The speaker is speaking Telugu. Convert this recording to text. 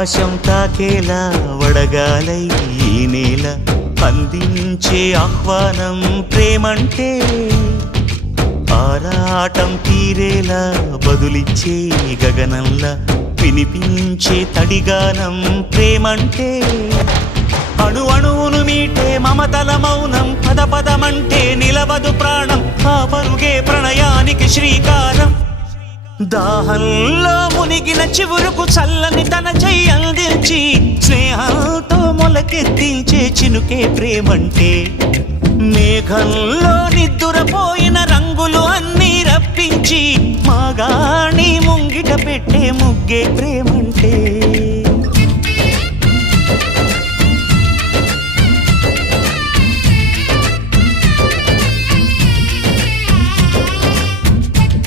ఆకాశం తాకేలా వడగాలై ఈ నేల అందించే ఆహ్వానం ప్రేమంటే ఆరాటం తీరేలా బదులిచ్చే గగనంలా వినిపించే తడిగానం ప్రేమంటే అణు అణువును మీటే మమతల మౌనం పద పదమంటే నిలవదు ప్రాణం ఆ పరుగే ప్రణయానికి శ్రీకారం దాహంలో మునిగిన చివురుకు చల్లని తన చెయ్యి అందించి స్నేహంతో మొలకెత్తించే చినుకే ప్రేమంటే మేఘంలో నిద్దురపోయిన రంగులు అన్నీ రప్పించి మాగాణి ముంగిట పెట్టే ముగ్గే ప్రేమంటే